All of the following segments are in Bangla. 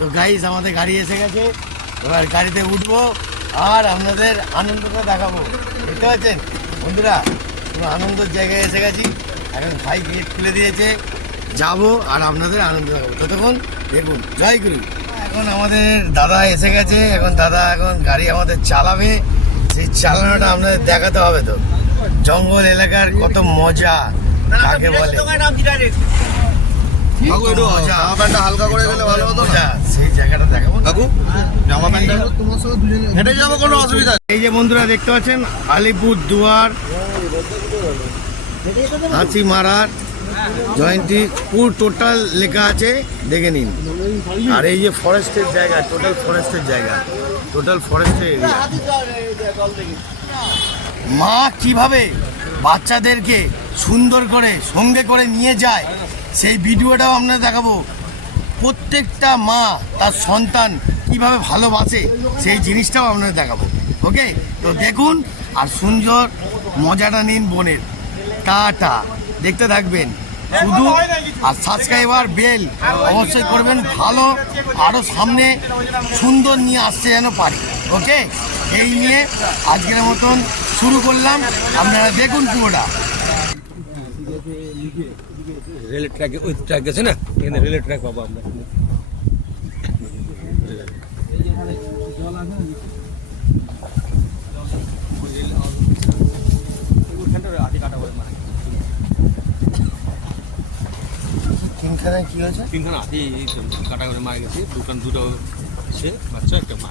তো গাইস আমাদের গাড়ি এসে গেছে, এবার গাড়িতে উঠবো আর আপনাদের আনন্দটা দেখাবো। দেখতে পাচ্ছেন বন্ধুরা, পুরো আনন্দের জায়গায় এসে গেছি। এখন ভাই গেট খুলে দিয়েছে, যাবো আর আপনাদের আনন্দ দেখাবো। ততক্ষণ দেখুন, জয় গুরু। এখন আমাদের দাদা এসে গেছে, এখন দাদা এখন গাড়ি আমাদের চালাবে। সেই চালানোটা আপনাদের দেখাতে হবে। তো জঙ্গল এলাকার কত মজা কাকে বলে, হালকা করে দিলে ভালো হতো না? সেই জায়গাটা দেখাবো কাকু, জামা প্যান্টটা তোমার সঙ্গে হেঁটে যাবো, কোনো অসুবিধা নেই। এই যে বন্ধুরা দেখতে পাচ্ছেন, আলিপুরদুয়ার হাতিমারার জয়ন্তী পুর টোটাল লেখা আছে, দেখে নিন। আর এই যে ফরেস্টের জায়গা, টোটাল ফরেস্টের জায়গা, টোটাল ফরেস্টের এরিয়া। মা কিভাবে বাচ্চাদেরকে সুন্দর করে সঙ্গে করে নিয়ে যায় সেই ভিডিওটাও আপনাদের দেখাবো। প্রত্যেকটা মা তার সন্তান কিভাবে ভালোবাসে সেই জিনিসটাও আপনাদের দেখাবো। ওকে, তো দেখুন আর সুন্দর মজাটা নিন বোনের। টাটা, দেখতে থাকবেন শুধু। আর সাবস্ক্রাইবার বেল অবশ্যই করবেন, ভালো আরও সামনে সুন্দর নিয়ে আসতে যেন পারি। ওকে, এই নিয়ে আজকের মতন শুরু করলাম, আপনারা দেখুন পুরোটা। রেলের ট্র্যাকে, ওই ট্র্যাক গেছে না, এখানে রেলের ট্র্যাক পাবো আমরা। তিনখানায় কি হয়েছে? তিনখানা হাতি কাটা করে মারা গেছে, দুটো সে বাচ্চা, একটা মা।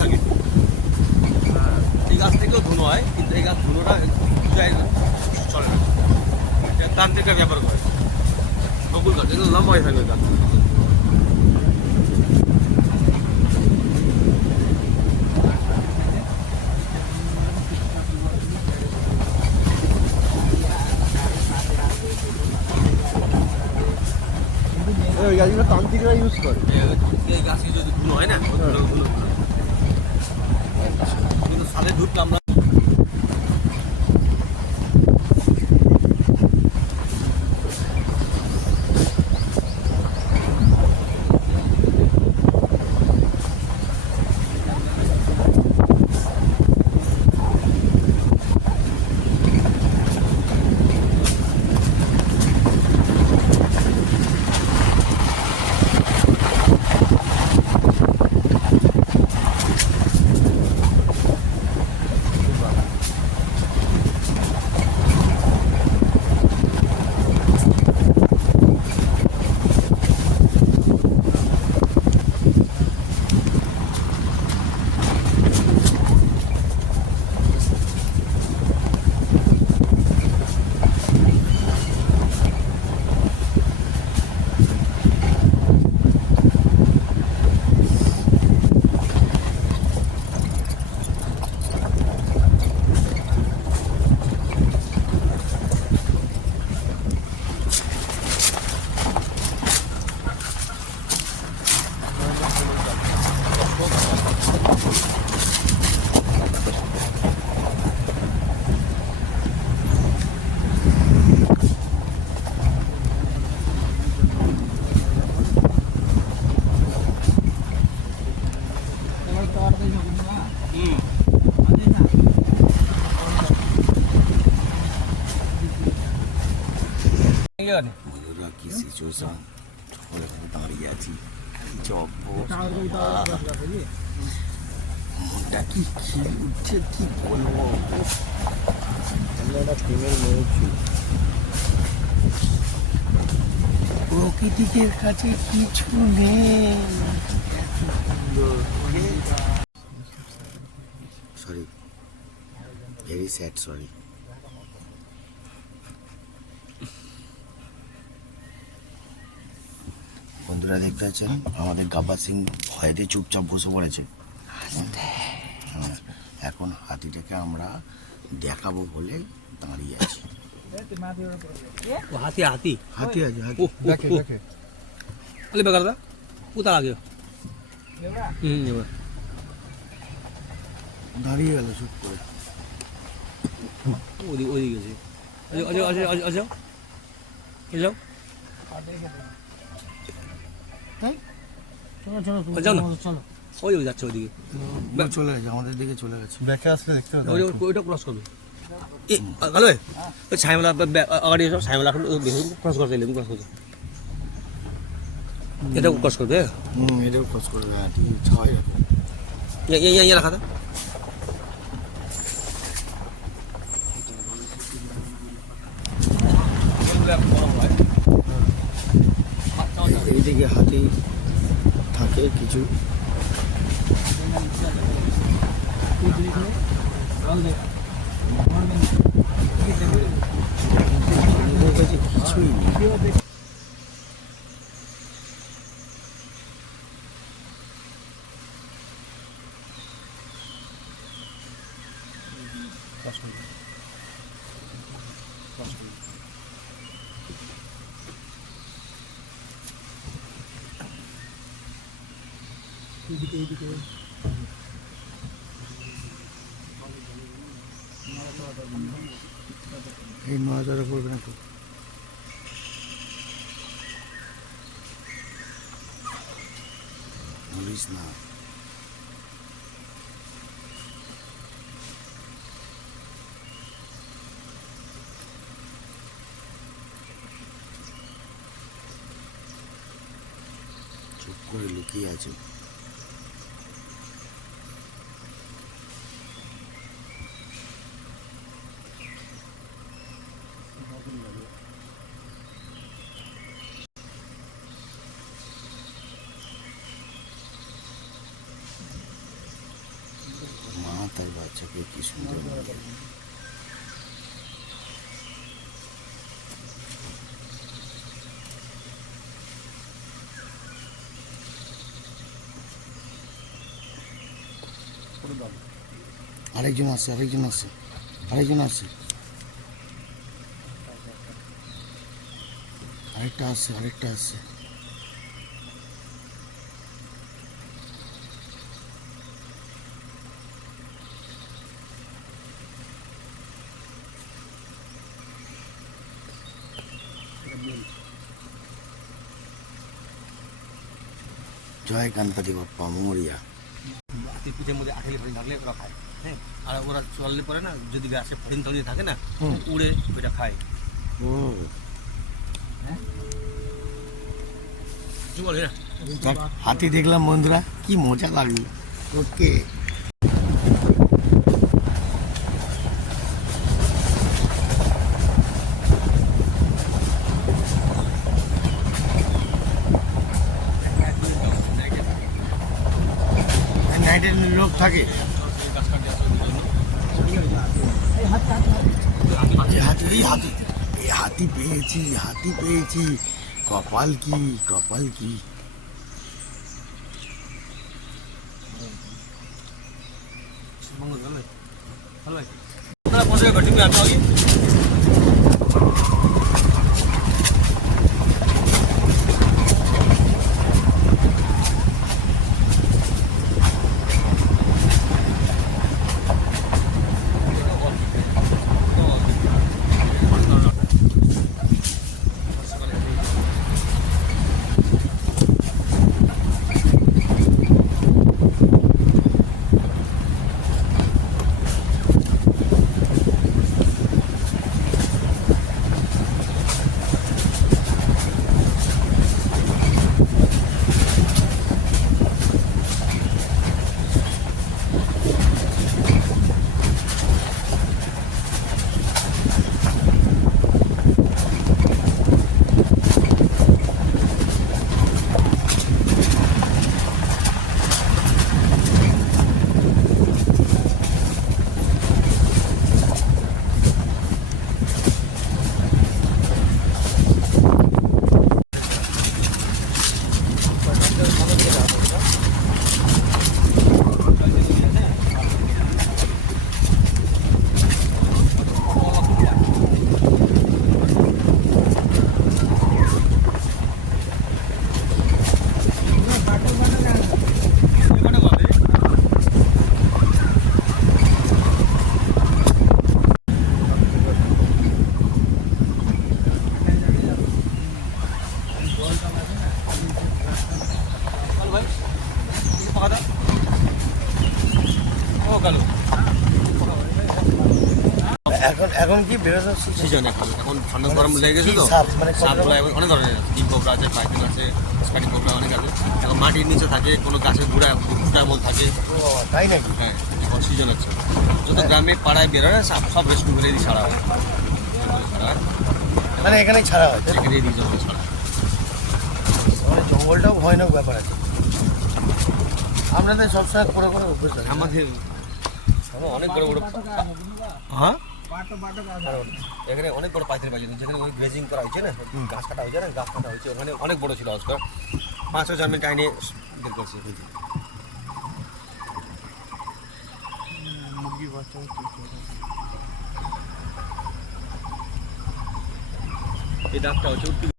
থাকে এই গাছ থেকেও ধুনো হয়, কিন্তু এই গাছ ধুনোটা চলে না, তান্ত্রিকটা ব্যবহার করে। বকুল গাছ এগুলো লম্বা হয়ে থাকবে গাছ। ওই গাছগুলো তান্ত্রিকরা ইউজ করে। এই গাছে যদি ধুনো হয় না, ধুনো কিন্তু সালে ঢুকলাম না। কি সিচুয়েশন, দাঁড়িয়ে আছি, মনটা কি উঠছে, কি বলবো। প্রকৃতিকের কাছে কিছু নেই। Sorry, very sad, sorry. বন্ধুরা দেখতে পাচ্ছেন আমাদের গাব্বার সিং ভয়েতে চুপচাপ বসে পড়েছে। হ্যাঁ, এখন হাতিটাকে আমরা দেখাবো বলে দাঁড়িয়ে আছি। वो हाथी हाथी হাতি আছে হাতি। ओह देखे देखे अरे बगर दा उतार आ गयो ये দাঁড়িয়ে গেল চুপ করে। ओदी ओदी गए अजो अजो अजो अजो अजो जाओ ना ওই ওই যাচ্ছে ওইদিকে ও চলে গেছে, আমাদের দিকে চলে গেছে। দেখে আসলে দেখতে হবে। ওইটা ক্রস করবে হ্যালো ওই ছাইমেলা আগাড়ি এসো ছাইমেলা এখন ক্রস করতে এলাম ক্রস করতে এটা ক্রস করবে এটাও খোঁজ করে দেয়, ঠিক ছয় রাখো। ইয়ে রাখা था এইদিকে হাতি থাকে কিছু। আমাদের কাছে কিছুই নেই। এই নড়াচড়া করবে না তো। বলিস না। চুপ করে লুকিয়ে আছে। মা তার বাচ্চাকে কি সুন্দর বলে। আরেকজন আসছে আরেকজন আসছে আরেকজন আসছে আরেকটা আসছে আরেকটা আসছে। জয় গণপতি বাপ্পা মোরিয়া। হাতির পিঠের মধ্যে আঠেলি ফড়িং থাকলে ওরা খায় হ্যাঁ আর ওরা চললে পরে না যদি গাছে ফড়িং টড়িং থাকে না উড়ে ওইটা খায় ও কি বলে না দেখ, হাতি দেখলাম বন্ধুরা, কি মজা লাগলো। ওকে নাইটের লোক থাকে। এই হাতি এই হাতি এই হাতি পেয়েছি হাতি পেয়েছি। কপাল কি কপাল কি। ভালো ভাই আপনারা 50 টাকা টিপে আমি আগে কালো এখন এখন কি বেরোনোর season? সিজন এখন ঠান্ডা গরম লেগে গেছে তো কি সাপ? মানে কত সাপগুলো এখন অনেক ধরনের আছে ডিম কোবরা আছে পাইথন আছে স্পাইনি কোবরা অনেক আছে এখন মাটির নিচে থাকে কোনো গাছের গুড়ার মধ্যে থাকে ও, তাই নাকি? হ্যাঁ এখন সিজন আছে যত গ্রামে পাড়ায় বেরোয় সাপ সব রেস্কিউ করে দিয়ে ছাড়া হয় ছাড়া হয় মানে এখানেই ছাড়া হয় তাই তো? সেখানে দিয়ে জঙ্গলে ছাড়া হয় মানে জঙ্গলটাও ভয়ানক ব্যাপার আছে। আপনাদের সবসময় করে করে অভ্যেস আছে। আমাদের অনেক বড় বড় হ্যাঁ এখানে অনেক বড় পাইথের বাজি যেখানে ওই গ্রেজিং করা হয়েছে না গাছ কাটা হয়েছে না গাছ কাটা হয়েছে ওখানে অনেক বড় ছিল আজকাল 500 জন্মের টাইনে বের করছে এই ডাকটা হচ্ছে